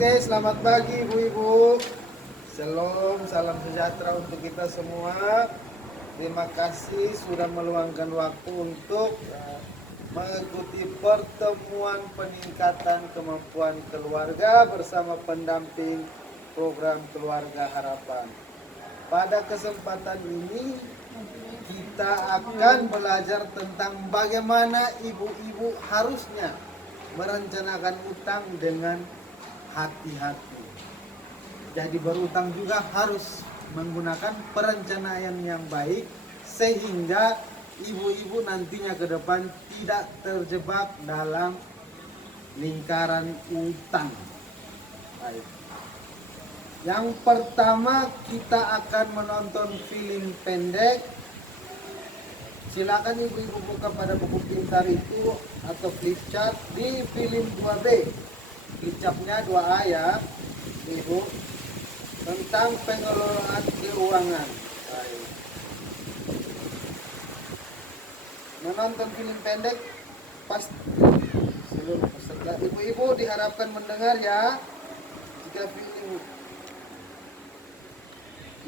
Oke, selamat pagi Ibu-Ibu. Shalom, salam sejahtera untuk kita semua. Terima kasih sudah meluangkan waktu untuk mengikuti pertemuan peningkatan kemampuan keluarga bersama pendamping program Keluarga Harapan. Pada kesempatan ini kita akan belajar tentang bagaimana ibu-ibu harusnya merencanakan utang dengan hati-hati. Jadi berutang juga harus menggunakan perencanaan yang baik sehingga ibu-ibu nantinya ke depan tidak terjebak dalam lingkaran utang. Baik. Yang pertama kita akan menonton film pendek. Silakan ibu-ibu buka pada buku pintar itu atau flip chart di film 2B. Flip chartnya 2A ya, ibu, tentang pengelolaan keuangan. Baik. Menonton film pendek pasti seluruh peserta ibu-ibu diharapkan mendengar ya. Jika film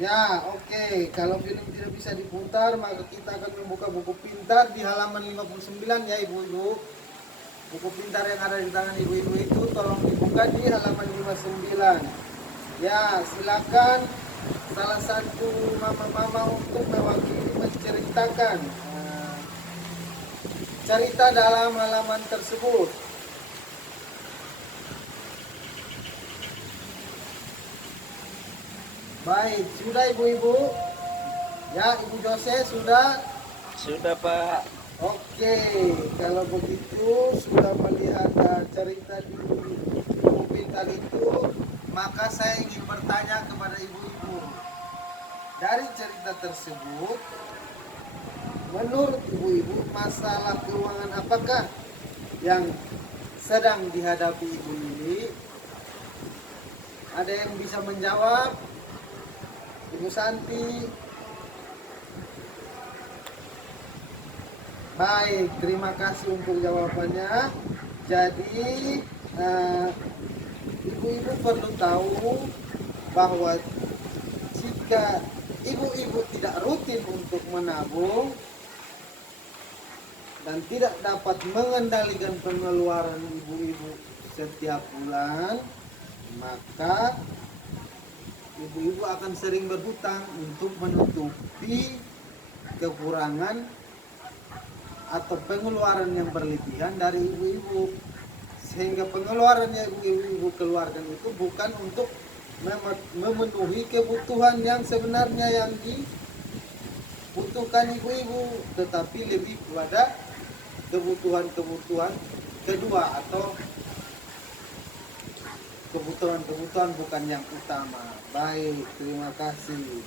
ya, oke. Kalau film tidak bisa diputar, maka kita akan membuka buku pintar di halaman 59 ya ibu-ibu. Buku pintar yang ada di tangan ibu-ibu itu tolong dibuka di halaman 59. Ya, silakan salah satu mama-mama untuk mewakili menceritakan cerita dalam halaman tersebut. Baik, sudah ibu-ibu? Ya, Ibu Jose sudah? Sudah, Pak. Oke, kalau begitu sudah melihat cerita di buku pintar itu, maka saya ingin bertanya kepada ibu-ibu. Dari cerita tersebut, menurut ibu-ibu masalah keuangan apakah yang sedang dihadapi ibu ini? Ada yang bisa menjawab? Ibu Santi. Baik, terima kasih untuk jawabannya. Jadi ibu-ibu perlu tahu bahwa jika ibu-ibu tidak rutin untuk menabung dan tidak dapat mengendalikan pengeluaran ibu-ibu setiap bulan, maka ibu-ibu akan sering berhutang untuk menutupi kekurangan atau pengeluaran yang berlebihan dari ibu-ibu, sehingga pengeluaran yang ibu-ibu keluarkan itu bukan untuk memenuhi kebutuhan yang sebenarnya yang dibutuhkan ibu-ibu, tetapi lebih kepada kebutuhan-kebutuhan kedua atau kebutuhan-kebutuhan bukan yang utama. Baik, terima kasih.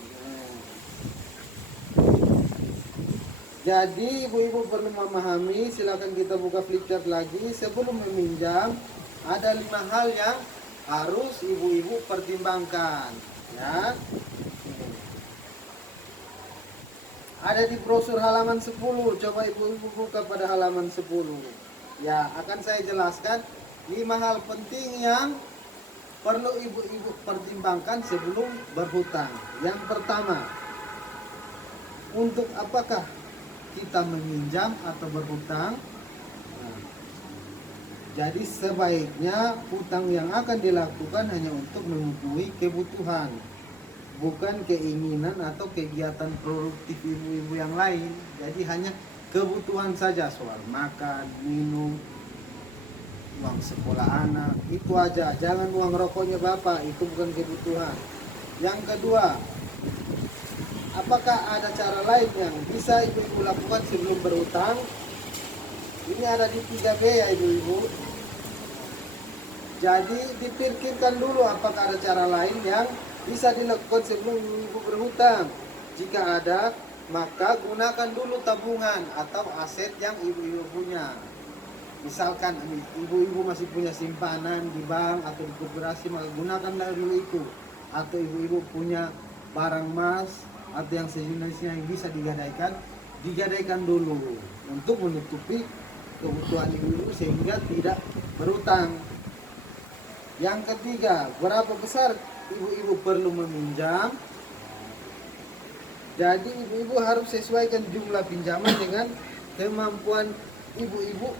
Jadi ibu-ibu perlu memahami, silakan kita buka flip chart lagi. Sebelum meminjam, ada 5 hal yang harus ibu-ibu pertimbangkan. Ya. Ada di brosur halaman 10. Coba ibu-ibu buka pada halaman 10. Ya, akan saya jelaskan 5 hal penting yang perlu ibu-ibu pertimbangkan sebelum berhutang. Yang pertama, untuk apakah kita meminjam atau berhutang? Nah, jadi sebaiknya hutang yang akan dilakukan hanya untuk memenuhi kebutuhan, bukan keinginan atau kegiatan produktif ibu-ibu yang lain. Jadi hanya kebutuhan saja, soal makan, minum, uang sekolah anak, itu aja. Jangan uang rokoknya bapak, itu bukan kebutuhan. Yang kedua, apakah ada cara lain yang bisa ibu-ibu lakukan sebelum berhutang? Ini ada di 3B ya ibu-ibu. Jadi dipikirkan dulu apakah ada cara lain yang bisa dilakukan sebelum ibu berhutang. Jika ada, maka gunakan dulu tabungan atau aset yang ibu-ibu punya. Misalkan ibu-ibu masih punya simpanan di bank atau di koperasi, maka gunakanlah dulu itu. Atau ibu-ibu punya barang emas atau yang sejenisnya yang bisa digadaikan dulu untuk menutupi kebutuhan ibu-ibu sehingga tidak berhutang. Yang ketiga, berapa besar ibu-ibu perlu meminjam? Jadi ibu-ibu harus sesuaikan jumlah pinjaman dengan kemampuan ibu-ibu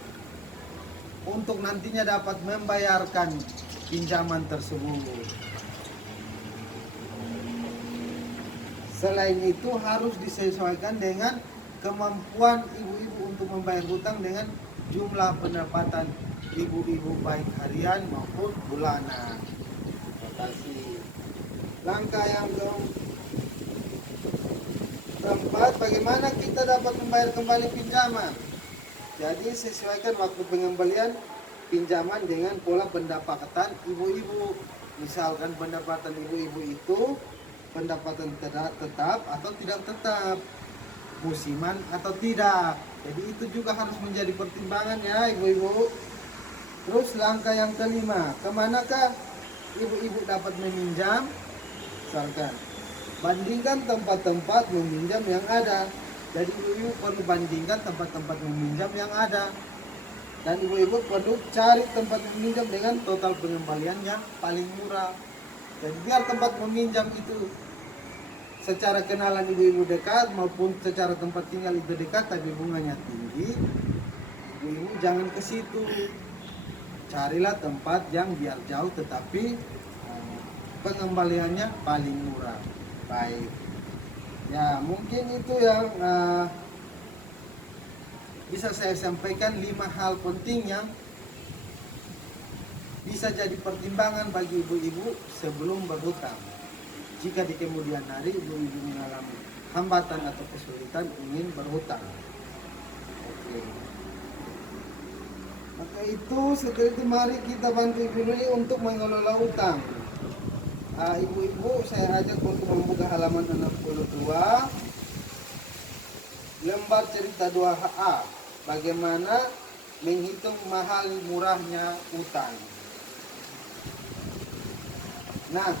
untuk nantinya dapat membayarkan pinjaman tersebut. Selain itu harus disesuaikan dengan kemampuan ibu-ibu untuk membayar hutang dengan jumlah pendapatan ibu-ibu baik harian maupun bulanan. Terima kasih. Langkah yang keempat, bagaimana kita dapat membayar kembali pinjaman? Jadi sesuaikan waktu pengembalian pinjaman dengan pola pendapatan ibu-ibu. Misalkan pendapatan ibu-ibu itu pendapatan tetap atau tidak tetap, musiman atau tidak. Jadi itu juga harus menjadi pertimbangan ya ibu-ibu. Terus langkah yang kelima, kemanakah ibu-ibu dapat meminjam? Misalkan bandingkan tempat-tempat meminjam yang ada. Jadi ibu-ibu perlu bandingkan tempat-tempat meminjam yang ada. Dan ibu-ibu perlu cari tempat meminjam dengan total pengembalian yang paling murah. Jadi biar tempat meminjam itu secara kenalan ibu-ibu dekat maupun secara tempat tinggal itu dekat tapi bunganya tinggi, ibu-ibu jangan ke situ. Carilah tempat yang biar jauh tetapi pengembaliannya paling murah. Baik. Ya, mungkin itu yang bisa saya sampaikan 5 hal penting yang bisa jadi pertimbangan bagi ibu-ibu sebelum berhutang. Jika di kemudian hari ibu-ibu mengalami hambatan atau kesulitan ingin berhutang. Oke. Maka itu setelah itu mari kita bantu ibu ini untuk mengelola utang. Ibu-ibu saya ajak untuk membuka halaman 62 lembar cerita 2A, bagaimana menghitung mahal murahnya utang. Nah,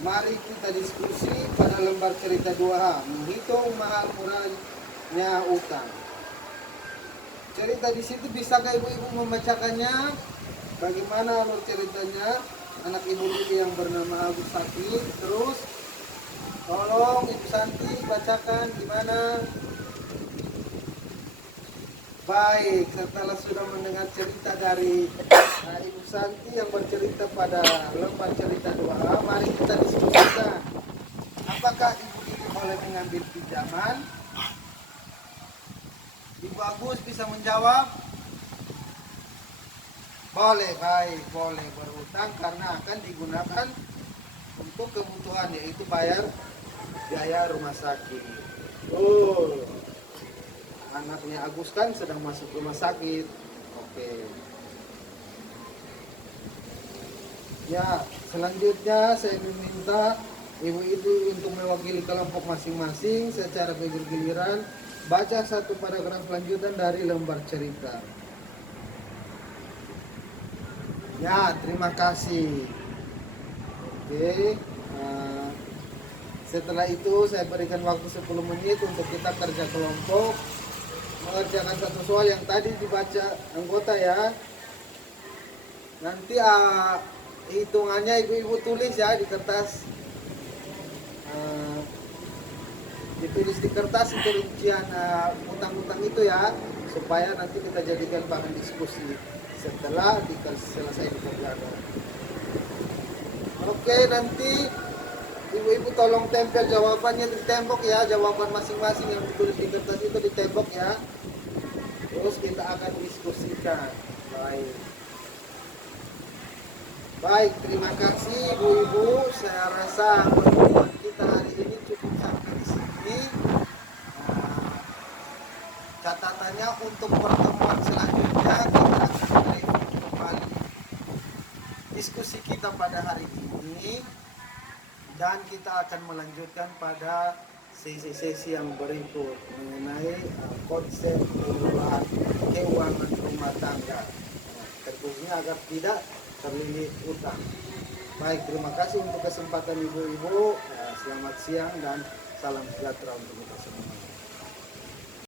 mari kita diskusi pada lembar cerita 2A, menghitung mahal murahnya utang. Cerita di situ bisakah ibu-ibu membacakannya? Bagaimana alur ceritanya? Anak ibu Lili yang bernama Agus sakit, terus tolong Ibu Santi bacakan gimana? Baik, setelah sudah mendengar cerita dari Ibu Santi yang bercerita pada lembar cerita 2A, mari kita diskusikan. Apakah Ibu Lili boleh mengambil pinjaman? Ibu Agus bisa menjawab? Boleh, baik, boleh berhutang karena akan digunakan untuk kebutuhan yaitu bayar biaya rumah sakit. Oh, anaknya Agus kan sedang masuk rumah sakit. Oke. Ya, selanjutnya saya meminta ibu itu untuk mewakili kelompok masing-masing secara bergiliran baca satu paragraf lanjutan dari lembar cerita. Ya, terima kasih. Oke. Setelah itu saya berikan waktu 10 menit untuk kita kerja kelompok mengerjakan satu soal yang tadi dibaca anggota ya. Nanti hitungannya ibu-ibu tulis ya di kertas. Ditulis di kertas itu rincian utang-utang itu ya, supaya nanti kita jadikan bahan diskusi setelah selesai dikerjakan. Oke, nanti ibu-ibu tolong tempel jawabannya di tembok ya, jawaban masing-masing yang ditulis di kertas itu di tembok ya. Terus kita akan diskusikan. Baik, terima kasih ibu-ibu. Saya rasa pertemuan kita hari ini cukup sampai di sini. Catatannya untuk pertemuan selanjutnya kita akan mereview kembali diskusi kita pada hari ini dan kita akan melanjutkan pada sesi-sesi yang berikut mengenai konsep pengelolaan keuangan rumah tangga, tentunya agar tidak terlilit utang. Baik, terima kasih untuk kesempatan ibu-ibu. Selamat siang dan salam sejahtera untuk kita semua.